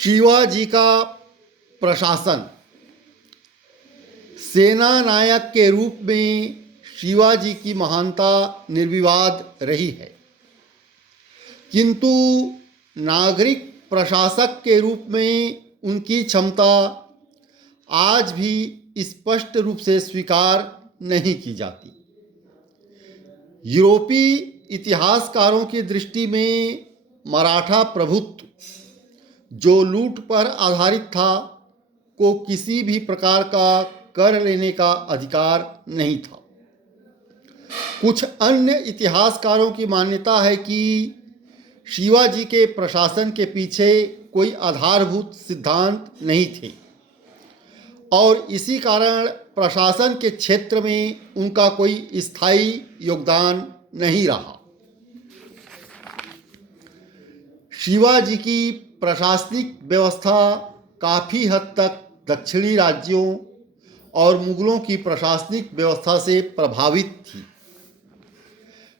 शिवाजी का प्रशासन। सेना नायक के रूप में शिवाजी की महानता निर्विवाद रही है, किंतु नागरिक प्रशासक के रूप में उनकी क्षमता आज भी स्पष्ट रूप से स्वीकार नहीं की जाती। यूरोपीय इतिहासकारों की दृष्टि में मराठा प्रभुत्व, जो लूट पर आधारित था, को किसी भी प्रकार का कर लेने का अधिकार नहीं था। कुछ अन्य इतिहासकारों की मान्यता है कि शिवाजी के प्रशासन के पीछे कोई आधारभूत सिद्धांत नहीं थे और इसी कारण प्रशासन के क्षेत्र में उनका कोई स्थायी योगदान नहीं रहा। शिवाजी की प्रशासनिक व्यवस्था काफ़ी हद तक दक्षिणी राज्यों और मुगलों की प्रशासनिक व्यवस्था से प्रभावित थी।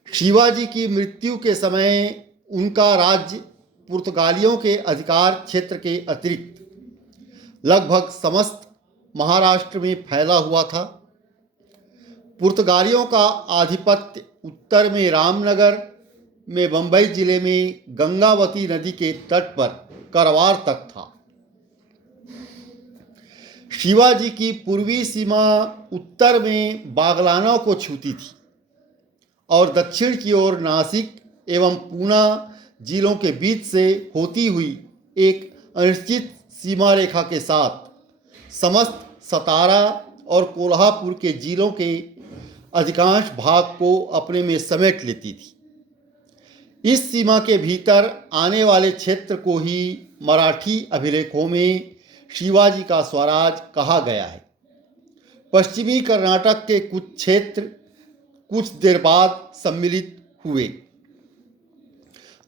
शिवाजी की मृत्यु के समय उनका राज्य पुर्तगालियों के अधिकार क्षेत्र के अतिरिक्त लगभग समस्त महाराष्ट्र में फैला हुआ था। पुर्तगालियों का आधिपत्य उत्तर में रामनगर में बम्बई जिले में गंगावती नदी के तट पर करवार तक था। शिवाजी की पूर्वी सीमा उत्तर में बागलानों को छूती थी और दक्षिण की ओर नासिक एवं पूना जिलों के बीच से होती हुई एक अनिश्चित सीमा रेखा के साथ समस्त सतारा और कोल्हापुर के जिलों के अधिकांश भाग को अपने में समेट लेती थी। इस सीमा के भीतर आने वाले क्षेत्र को ही मराठी अभिलेखों में शिवाजी का स्वराज कहा गया है। पश्चिमी कर्नाटक के कुछ क्षेत्र कुछ देर बाद सम्मिलित हुए।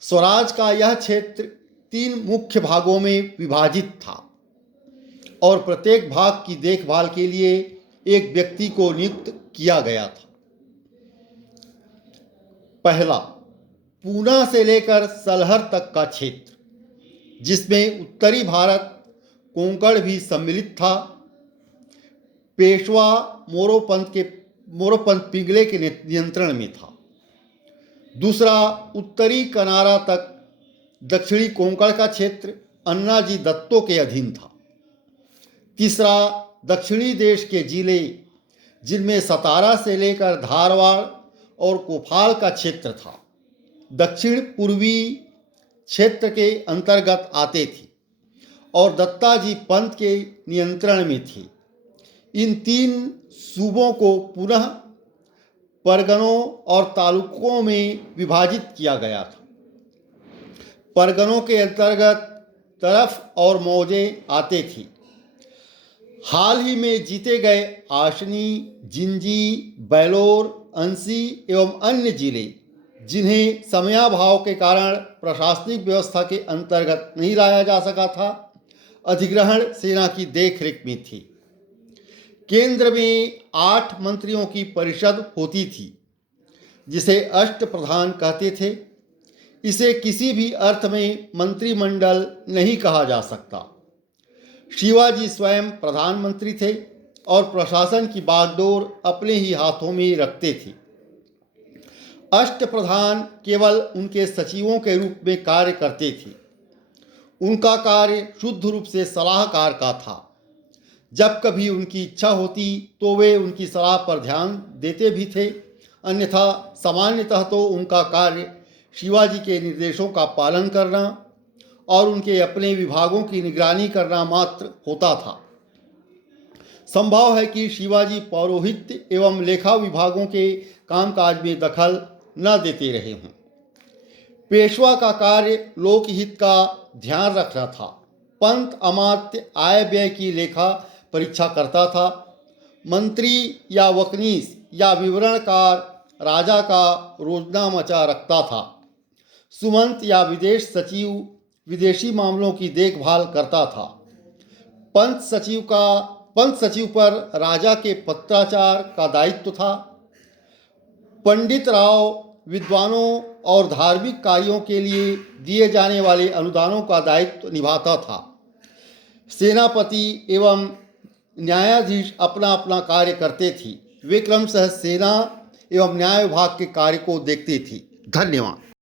स्वराज का यह क्षेत्र 3 मुख्य भागों में विभाजित था और प्रत्येक भाग की देखभाल के लिए एक व्यक्ति को नियुक्त किया गया था। पहला, पूना से लेकर सलहर तक का क्षेत्र, जिसमें उत्तरी भारत कोंकण भी सम्मिलित था, पेशवा मोरोपंत पिंगले के नियंत्रण में था। दूसरा, उत्तरी कनारा तक दक्षिणी कोंकण का क्षेत्र अन्नाजी दत्तों के अधीन था। तीसरा, दक्षिणी देश के जिले, जिनमें सतारा से लेकर धारवाड़ और कोफाल का क्षेत्र था, दक्षिण पूर्वी क्षेत्र के अंतर्गत आते थे और दत्ताजी पंत के नियंत्रण में थे। इन 3 सूबों को पुनः परगनों और तालुकों में विभाजित किया गया था। परगनों के अंतर्गत तरफ और मौजे आते थे। हाल ही में जीते गए आशनी, जिंजी, बैलोर, अंसी एवं अन्य जिले, जिन्हें समयाभाव के कारण प्रशासनिक व्यवस्था के अंतर्गत नहीं लाया जा सका था, अधिग्रहण सेना की देखरेख में थे। केंद्र में 8 मंत्रियों की परिषद होती थी, जिसे अष्टप्रधान कहते थे। इसे किसी भी अर्थ में मंत्रिमंडल नहीं कहा जा सकता। शिवाजी स्वयं प्रधानमंत्री थे और प्रशासन की बागडोर अपने ही हाथों में रखते थे। अष्टप्रधान केवल उनके सचिवों के रूप में कार्य करते थे। उनका कार्य शुद्ध रूप से सलाहकार का था। जब कभी उनकी इच्छा होती तो वे उनकी सलाह पर ध्यान देते भी थे, अन्यथा सामान्यतः तो उनका कार्य शिवाजी के निर्देशों का पालन करना और उनके अपने विभागों की निगरानी करना मात्र होता था। संभव है कि शिवाजी पौरोहित्य एवं लेखा विभागों के कामकाज में दखल न देते रहे हों। पेशवा का कार्य लोकहित का ध्यान रखना था। पंत अमात्य आय व्यय की लेखा परीक्षा करता था। मंत्री या वकनीस या विवरणकार राजा का रोजनामचा रखता था। सुमंत या विदेश सचिव विदेशी मामलों की देखभाल करता था। पंत सचिव पर राजा के पत्राचार का दायित्व था। पंडित राव विद्वानों और धार्मिक कार्यों के लिए दिए जाने वाले अनुदानों का दायित्व निभाता था। सेनापति एवं न्यायाधीश अपना अपना कार्य करते थे। वे क्रमशः सेना एवं न्याय विभाग के कार्य को देखते थे। धन्यवाद।